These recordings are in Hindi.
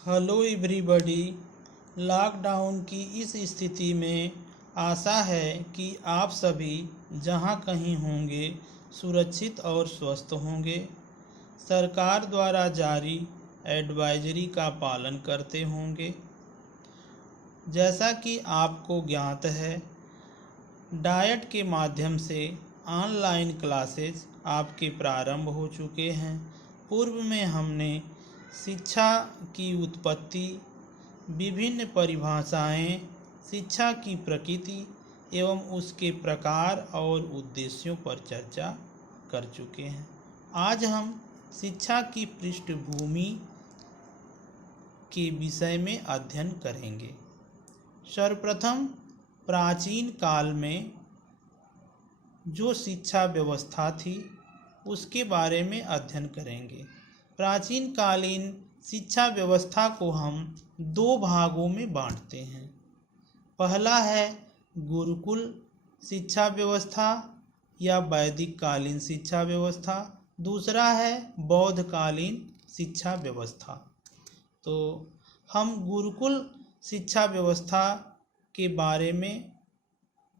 Hello everybody. लॉकडाउन की इस स्थिति में आशा है कि आप सभी जहां कहीं होंगे सुरक्षित और स्वस्थ होंगे। सरकार द्वारा जारी एडवाइजरी का पालन करते होंगे। जैसा कि आपको ज्ञात है, डाइट के माध्यम से ऑनलाइन क्लासेस आपके प्रारंभ हो चुके हैं। पूर्व में हमने शिक्षा की उत्पत्ति, विभिन्न परिभाषाएं, शिक्षा की प्रकृति एवं उसके प्रकार और उद्देश्यों पर चर्चा कर चुके हैं। आज हम शिक्षा की पृष्ठभूमि के विषय में अध्ययन करेंगे। सर्वप्रथम प्राचीन काल में जो शिक्षा व्यवस्था थी उसके बारे में अध्ययन करेंगे। प्राचीन कालीन शिक्षा व्यवस्था को हम दो भागों में बांटते हैं। पहला है गुरुकुल शिक्षा व्यवस्था या वैदिक कालीन शिक्षा व्यवस्था, दूसरा है बौद्धकालीन शिक्षा व्यवस्था। तो हम गुरुकुल शिक्षा व्यवस्था के बारे में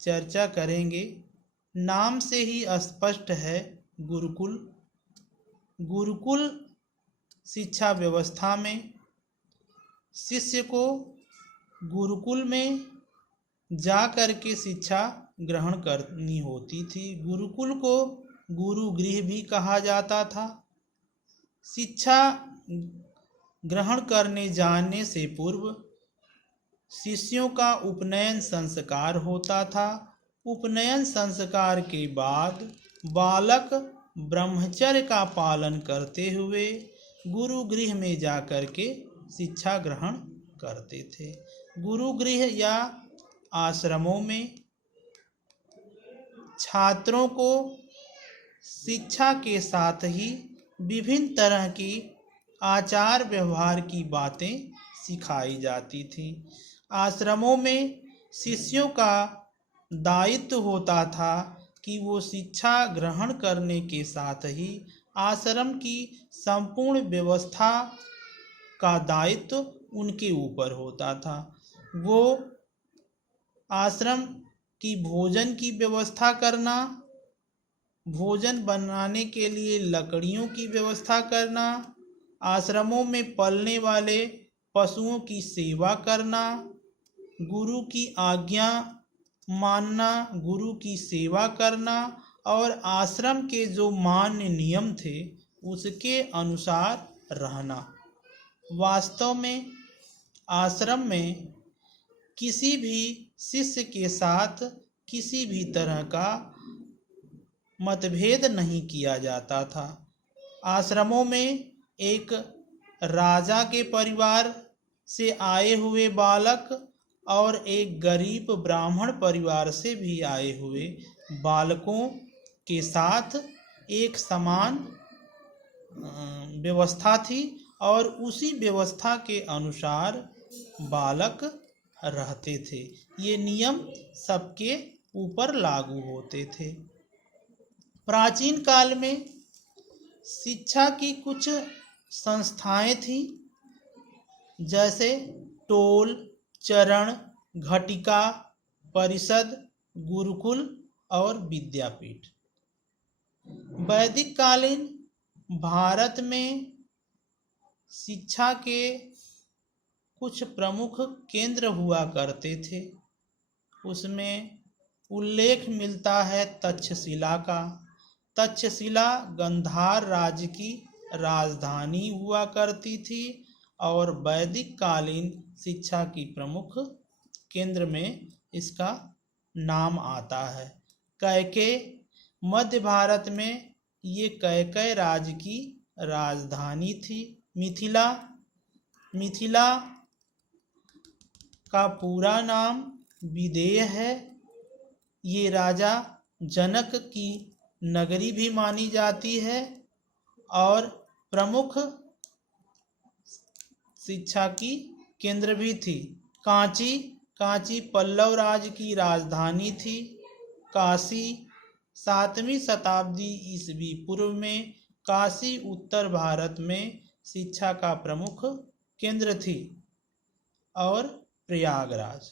चर्चा करेंगे। नाम से ही स्पष्ट है, गुरुकुल। गुरुकुल शिक्षा व्यवस्था में शिष्य को गुरुकुल में जा कर के शिक्षा ग्रहण करनी होती थी। गुरुकुल को गुरुगृह भी कहा जाता था। शिक्षा ग्रहण करने जाने से पूर्व शिष्यों का उपनयन संस्कार होता था। उपनयन संस्कार के बाद बालक ब्रह्मचर्य का पालन करते हुए गुरुगृह में जाकर के शिक्षा ग्रहण करते थे। गुरुगृह या आश्रमों में छात्रों को शिक्षा के साथ ही विभिन्न तरह की आचार व्यवहार की बातें सिखाई जाती थी। आश्रमों में शिष्यों का दायित्व होता था कि वो शिक्षा ग्रहण करने के साथ ही आश्रम की संपूर्ण व्यवस्था का दायित्व उनके ऊपर होता था। वो आश्रम की भोजन की व्यवस्था करना, भोजन बनाने के लिए लकड़ियों की व्यवस्था करना, आश्रमों में पलने वाले पशुओं की सेवा करना, गुरु की आज्ञा मानना, गुरु की सेवा करना और आश्रम के जो मान्य नियम थे उसके अनुसार रहना। वास्तव में आश्रम में किसी भी शिष्य के साथ किसी भी तरह का मतभेद नहीं किया जाता था। आश्रमों में एक राजा के परिवार से आए हुए बालक और एक गरीब ब्राह्मण परिवार से भी आए हुए बालकों के साथ एक समान व्यवस्था थी और उसी व्यवस्था के अनुसार बालक रहते थे। ये नियम सबके ऊपर लागू होते थे। प्राचीन काल में शिक्षा की कुछ संस्थाएं थीं, जैसे टोल, चरण, घटिका, परिषद, गुरुकुल और विद्यापीठ। वैदिक कालीन भारत में शिक्षा के कुछ प्रमुख केंद्र हुआ करते थे। उसमें उल्लेख मिलता है तक्षशिला का। तक्षशिला गांधार राज्य की राजधानी हुआ करती थी और वैदिक कालीन शिक्षा की प्रमुख केंद्र में इसका नाम आता है। कैकेय मध्य भारत में ये कैकेय राज्य की राजधानी थी। मिथिला का पूरा नाम विदेह है। ये राजा जनक की नगरी भी मानी जाती है और प्रमुख शिक्षा की केंद्र भी थी। कांची पल्लव राज्य की राजधानी थी। काशी 7वीं शताब्दी ईस्वी पूर्व में काशी उत्तर भारत में शिक्षा का प्रमुख केंद्र थी और प्रयागराज।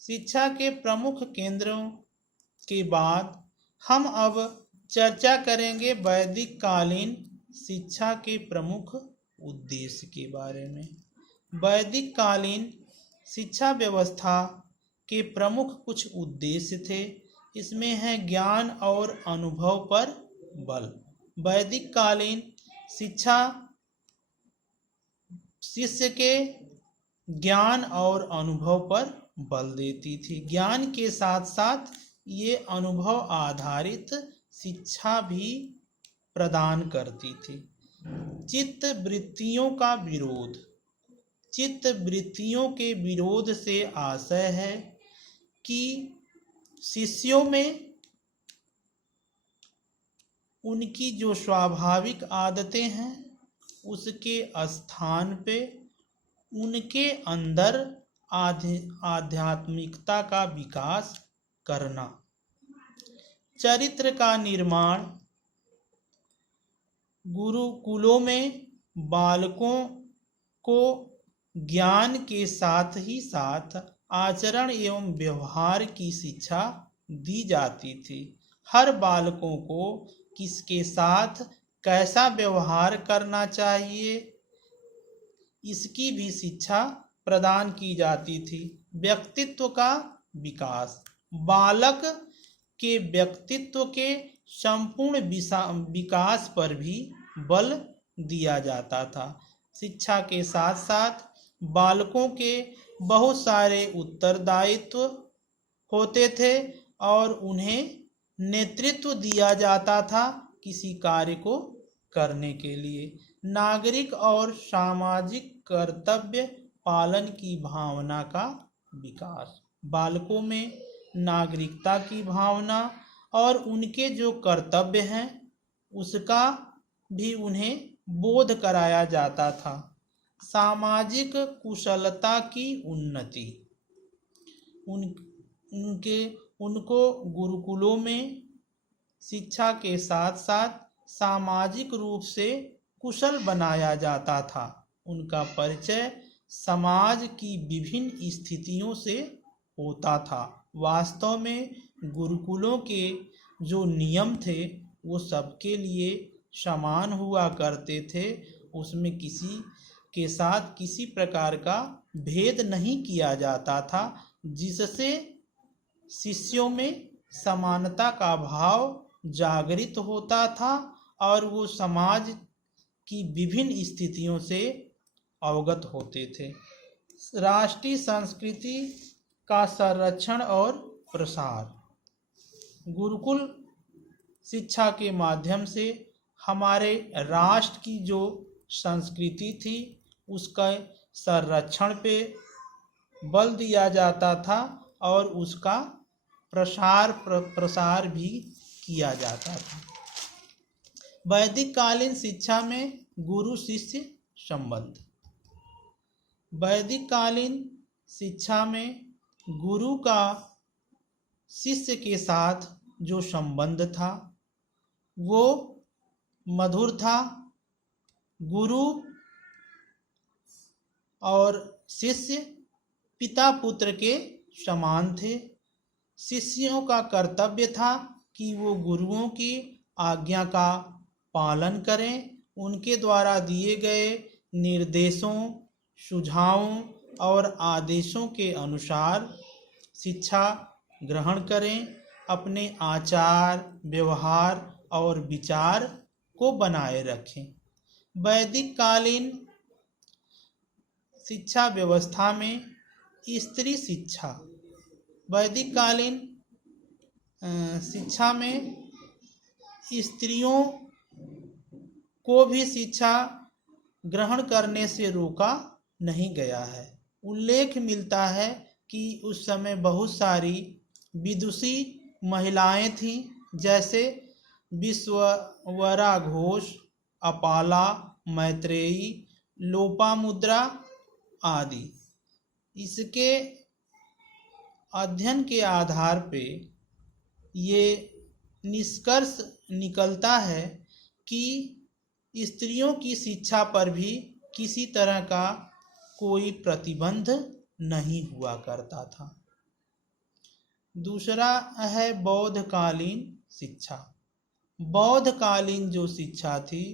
शिक्षा के प्रमुख केंद्रों के बाद हम अब चर्चा करेंगे वैदिक कालीन शिक्षा के प्रमुख उद्देश्य के बारे में। वैदिक कालीन शिक्षा व्यवस्था के प्रमुख कुछ उद्देश्य थे। इसमें है ज्ञान और अनुभव पर बल। वैदिक कालीन शिक्षा शिष्य के ज्ञान और अनुभव पर बल देती थी। ज्ञान के साथ साथ ये अनुभव आधारित शिक्षा भी प्रदान करती थी। चित्त वृत्तियों का विरोध। चित्त वृत्तियों के विरोध से आशय है कि शिष्यों में उनकी जो स्वाभाविक आदतें हैं उसके स्थान पे उनके अंदर आध्यात्मिकता का विकास करना। चरित्र का निर्माण। गुरुकुलों में बालकों को ज्ञान के साथ ही साथ आचरण एवं व्यवहार की शिक्षा दी जाती थी। हर बालकों को किसके साथ कैसा व्यवहार करना चाहिए इसकी भी शिक्षा प्रदान की जाती थी। व्यक्तित्व का विकास। बालक के व्यक्तित्व के संपूर्ण विकास पर भी बल दिया जाता था। शिक्षा के साथ साथ बालकों के बहुत सारे उत्तरदायित्व होते थे और उन्हें नेतृत्व दिया जाता था किसी कार्य को करने के लिए। नागरिक और सामाजिक कर्तव्य पालन की भावना का विकास। बालकों में नागरिकता की भावना और उनके जो कर्तव्य हैं उसका भी उन्हें बोध कराया जाता था। सामाजिक कुशलता की उन्नति। उनको गुरुकुलों में शिक्षा के साथ साथ सामाजिक रूप से कुशल बनाया जाता था। उनका परिचय समाज की विभिन्न स्थितियों से होता था। वास्तव में गुरुकुलों के जो नियम थे वो सबके लिए समान हुआ करते थे। उसमें किसी के साथ किसी प्रकार का भेद नहीं किया जाता था, जिससे शिष्यों में समानता का भाव जागृत होता था और वो समाज की विभिन्न स्थितियों से अवगत होते थे। राष्ट्रीय संस्कृति का संरक्षण और प्रसार। गुरुकुल शिक्षा के माध्यम से हमारे राष्ट्र की जो संस्कृति थी उसका संरक्षण पे बल दिया जाता था और उसका प्रसार भी किया जाता था। वैदिक कालीन शिक्षा में गुरु शिष्य संबंध। वैदिक कालीन शिक्षा में गुरु का शिष्य के साथ जो संबंध था वो मधुर था। गुरु और शिष्य पिता पुत्र के समान थे। शिष्यों का कर्तव्य था कि वो गुरुओं की आज्ञा का पालन करें, उनके द्वारा दिए गए निर्देशों, सुझावों और आदेशों के अनुसार शिक्षा ग्रहण करें, अपने आचार, व्यवहार और विचार को बनाए रखें। वैदिक कालीन शिक्षा व्यवस्था में स्त्री शिक्षा। वैदिक कालीन शिक्षा में स्त्रियों को भी शिक्षा ग्रहण करने से रोका नहीं गया है। उल्लेख मिलता है कि उस समय बहुत सारी विदुषी महिलाएं थीं, जैसे विश्ववरा घोष, अपाला, मैत्रेयी, लोपामुद्रा आदि। इसके अध्ययन के आधार पे ये निष्कर्ष निकलता है कि स्त्रियों की शिक्षा पर भी किसी तरह का कोई प्रतिबंध नहीं हुआ करता था। दूसरा है बौद्धकालीन शिक्षा। बौद्धकालीन जो शिक्षा थी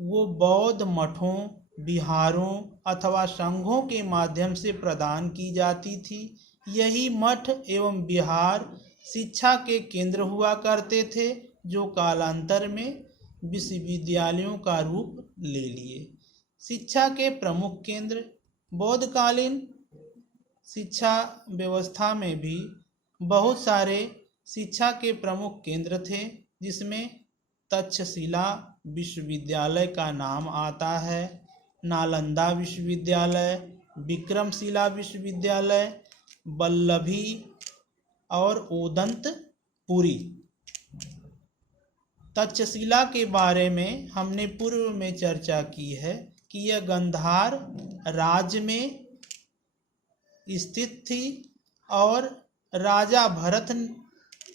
वो बौद्ध मठों, विहारों अथवा संघों के माध्यम से प्रदान की जाती थी। यही मठ एवं विहार शिक्षा के केंद्र हुआ करते थे, जो कालांतर में विश्वविद्यालयों का रूप ले लिए। शिक्षा के प्रमुख केंद्र बौद्धकालीन शिक्षा व्यवस्था में भी बहुत सारे शिक्षा के प्रमुख केंद्र थे, जिसमें तक्षशिला विश्वविद्यालय का नाम आता है, नालंदा विश्वविद्यालय, विक्रमशिला विश्वविद्यालय, वल्लभी और ओदंतपुरी। तक्षशिला के बारे में हमने पूर्व में चर्चा की है कि यह गांधार राज्य में स्थित थी और राजा भरत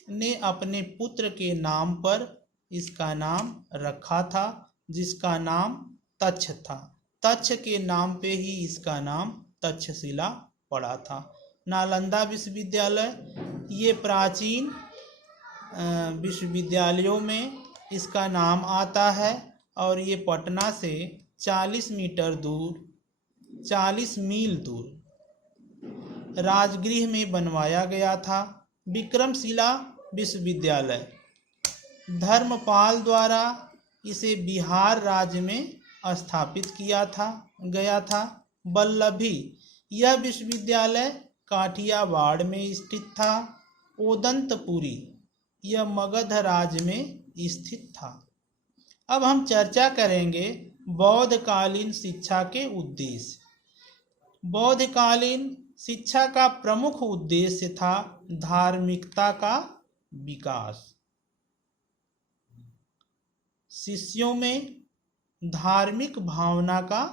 ने अपने पुत्र के नाम पर इसका नाम रखा था, जिसका नाम तक्ष था। तक्ष के नाम पे ही इसका नाम तक्षशिला पड़ा था। नालंदा विश्वविद्यालय ये प्राचीन विश्वविद्यालयों में इसका नाम आता है और ये पटना से 40 मील दूर राजगृह में बनवाया गया था। विक्रमशिला विश्वविद्यालय धर्मपाल द्वारा इसे बिहार राज्य में स्थापित किया गया था। वल्लभी यह विश्वविद्यालय काठियावाड़ में स्थित था। ओदंतपुरी यह मगध राज्य में स्थित था। अब हम चर्चा करेंगे बौद्धकालीन शिक्षा के उद्देश्य। बौद्धकालीन शिक्षा का प्रमुख उद्देश्य था धार्मिकता का विकास। शिष्यों में धार्मिक भावना का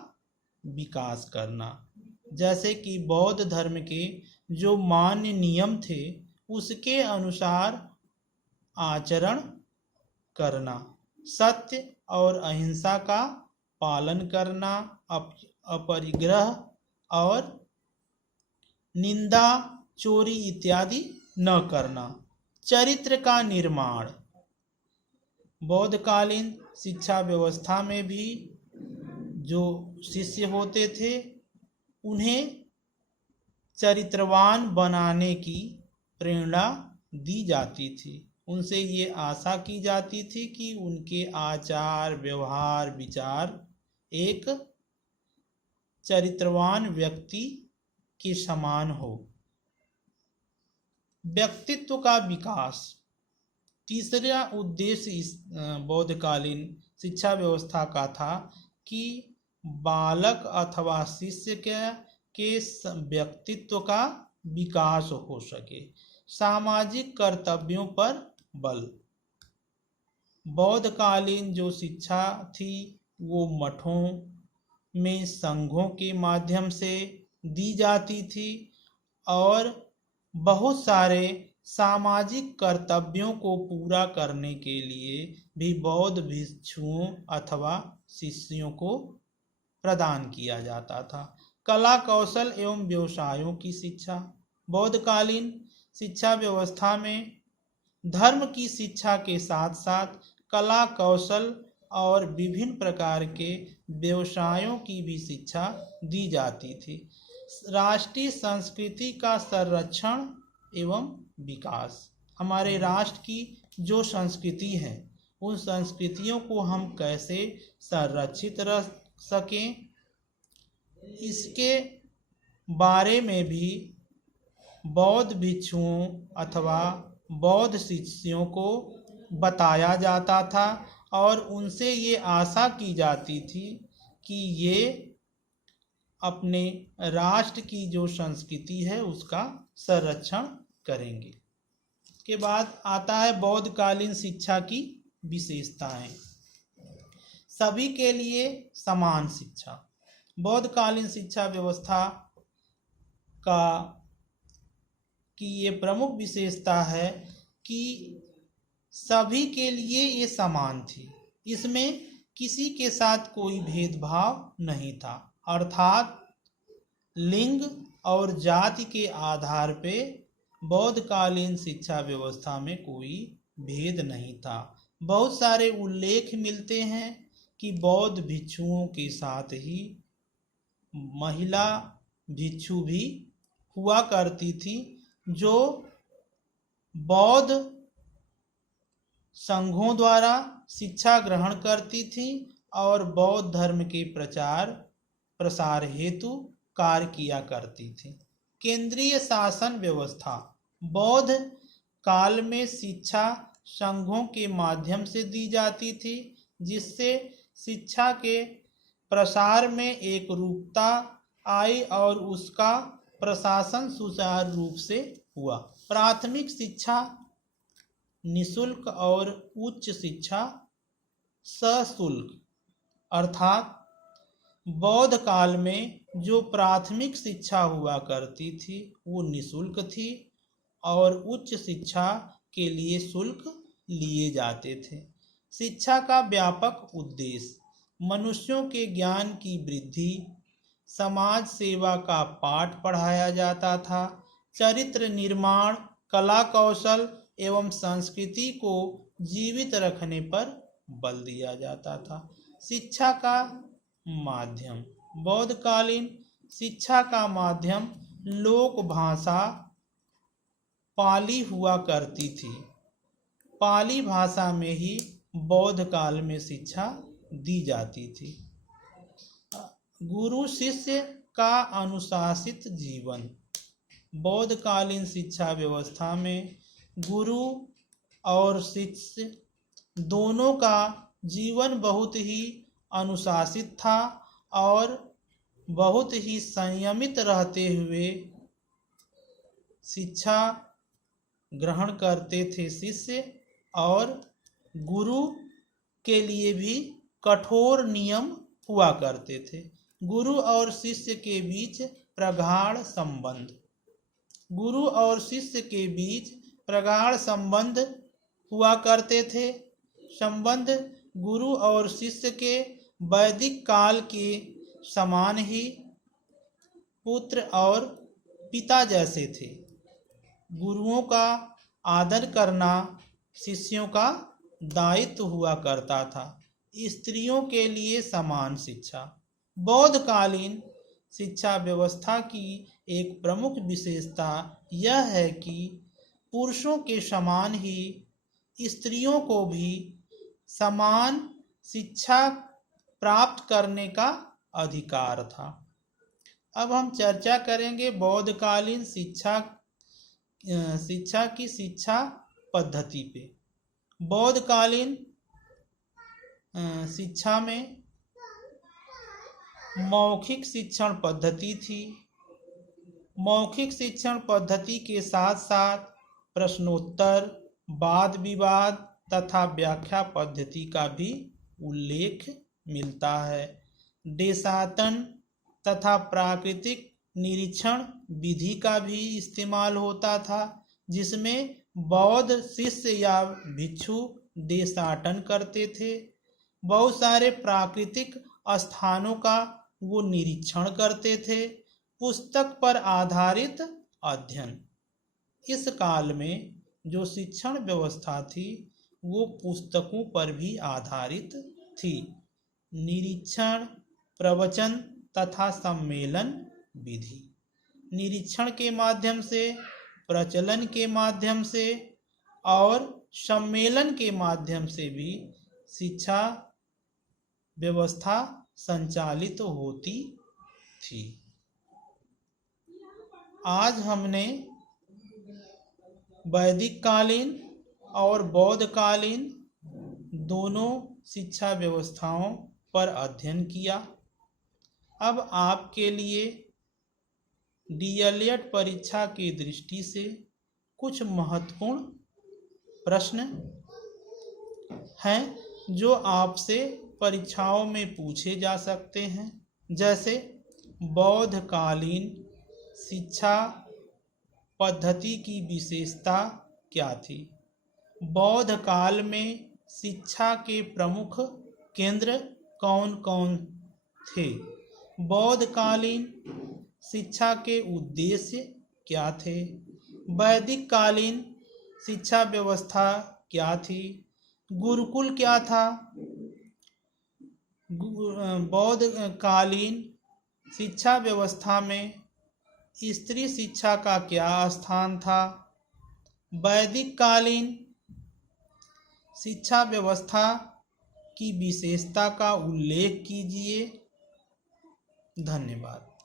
विकास करना, जैसे कि बौद्ध धर्म के जो मान्य नियम थे उसके अनुसार आचरण करना, सत्य और अहिंसा का पालन करना, अपरिग्रह और निंदा, चोरी इत्यादि न करना। चरित्र का निर्माण बौद्धकालीन शिक्षा व्यवस्था में भी जो शिष्य होते थे उन्हें चरित्रवान बनाने की प्रेरणा दी जाती थी। उनसे ये आशा की जाती थी कि उनके आचार व्यवहार विचार एक चरित्रवान व्यक्ति के समान हो। व्यक्तित्व का विकास तीसरा उद्देश्य इस बौद्धकालीन शिक्षा व्यवस्था का था कि बालक अथवा शिष्य के व्यक्तित्व का विकास हो सके। सामाजिक कर्तव्यों पर बल। बौद्धकालीन जो शिक्षा थी वो मठों में संघों के माध्यम से दी जाती थी और बहुत सारे सामाजिक कर्तव्यों को पूरा करने के लिए भी बौद्ध भिक्षुओं अथवा शिष्यों को प्रदान किया जाता था। कला कौशल एवं व्यवसायों की शिक्षा। बौद्धकालीन शिक्षा व्यवस्था में धर्म की शिक्षा के साथ साथ कला कौशल और विभिन्न प्रकार के व्यवसायों की भी शिक्षा दी जाती थी। राष्ट्रीय संस्कृति का संरक्षण एवं विकास। हमारे राष्ट्र की जो संस्कृति है उन संस्कृतियों को हम कैसे संरक्षित रख सकें, इसके बारे में भी बौद्ध भिक्षुओं अथवा बौद्ध शिष्यों को बताया जाता था और उनसे ये आशा की जाती थी कि ये अपने राष्ट्र की जो संस्कृति है उसका संरक्षण करेंगे। के बाद आता है बौद्धकालीन शिक्षा की विशेषताएं। सभी के लिए समान शिक्षा। बौद्धकालीन शिक्षा व्यवस्था की ये प्रमुख विशेषता है कि सभी के लिए ये समान थी। इसमें किसी के साथ कोई भेदभाव नहीं था, अर्थात लिंग और जाति के आधार पे बौद्धकालीन शिक्षा व्यवस्था में कोई भेद नहीं था। बहुत सारे उल्लेख मिलते हैं कि बौद्ध भिक्षुओं के साथ ही महिला भिक्षु भी हुआ करती थी, जो बौद्ध संघों द्वारा शिक्षा ग्रहण करती थी और बौद्ध धर्म के प्रचार प्रसार हेतु कार्य किया करती थी। केंद्रीय शासन व्यवस्था। बौद्ध काल में शिक्षा संघों के माध्यम से दी जाती थी, जिससे शिक्षा के प्रसार में एक रूपता आई और उसका प्रशासन सुचारू रूप से हुआ। प्राथमिक शिक्षा निःशुल्क और उच्च शिक्षा सशुल्क, अर्थात बौद्ध काल में जो प्राथमिक शिक्षा हुआ करती थी वो निःशुल्क थी और उच्च शिक्षा के लिए शुल्क लिए जाते थे। शिक्षा का व्यापक उद्देश्य मनुष्यों के ज्ञान की वृद्धि, समाज सेवा का पाठ पढ़ाया जाता था, चरित्र निर्माण, कला कौशल एवं संस्कृति को जीवित रखने पर बल दिया जाता था। शिक्षा का माध्यम। बौद्धकालीन शिक्षा का माध्यम लोक भाषा पाली हुआ करती थी। पाली भाषा में ही बौद्ध काल में शिक्षा दी जाती थी। गुरु शिष्य का अनुशासित जीवन। बौद्धकालीन शिक्षा व्यवस्था में गुरु और शिष्य दोनों का जीवन बहुत ही अनुशासित था और बहुत ही संयमित रहते हुए शिक्षा ग्रहण करते थे शिष्य, और गुरु के लिए भी कठोर नियम हुआ करते थे। गुरु और शिष्य के बीच प्रगाढ़ संबंध। गुरु और शिष्य के बीच प्रगाढ़ संबंध हुआ करते थे। संबंध गुरु और शिष्य के वैदिक काल के समान ही पुत्र और पिता जैसे थे। गुरुओं का आदर करना शिष्यों का दायित्व हुआ करता था। स्त्रियों के लिए समान शिक्षा। बौद्धकालीन शिक्षा व्यवस्था की एक प्रमुख विशेषता यह है कि पुरुषों के समान ही स्त्रियों को भी समान शिक्षा प्राप्त करने का अधिकार था। अब हम चर्चा करेंगे बौद्धकालीन शिक्षा की शिक्षा पद्धति पे। बौद्धकालीन शिक्षा में मौखिक शिक्षण पद्धति थी। मौखिक शिक्षण पद्धति के साथ साथ प्रश्नोत्तर, वाद विवाद तथा व्याख्या पद्धति का भी उल्लेख मिलता है। देशाटन तथा प्राकृतिक निरीक्षण विधि का भी इस्तेमाल होता था, जिसमें बौद्ध शिष्य या भिक्षु देशाटन करते थे। बहुत सारे प्राकृतिक स्थानों का वो निरीक्षण करते थे। पुस्तक पर आधारित अध्ययन। इस काल में जो शिक्षण व्यवस्था थी वो पुस्तकों पर भी आधारित थी। निरीक्षण, प्रवचन तथा सम्मेलन विधि। निरीक्षण के माध्यम से, प्रचलन के माध्यम से और सम्मेलन के माध्यम से भी शिक्षा व्यवस्था संचालित होती थी। आज हमने वैदिक कालीन और बौद्ध कालीन दोनों शिक्षा व्यवस्थाओं पर अध्ययन किया। अब आपके लिए डीएलएड परीक्षा की दृष्टि से कुछ महत्वपूर्ण प्रश्न हैं जो आपसे परीक्षाओं में पूछे जा सकते हैं। जैसे बौद्ध कालीन शिक्षा पद्धति की विशेषता क्या थी? बौद्ध काल में शिक्षा के प्रमुख केंद्र कौन कौन थे? बौद्धकालीन शिक्षा के उद्देश्य क्या थे? वैदिक कालीन शिक्षा व्यवस्था क्या थी? गुरुकुल क्या था? बौद्ध कालीन शिक्षा व्यवस्था में स्त्री शिक्षा का क्या स्थान था? वैदिक कालीन शिक्षा व्यवस्था की विशेषता का उल्लेख कीजिए। धन्यवाद।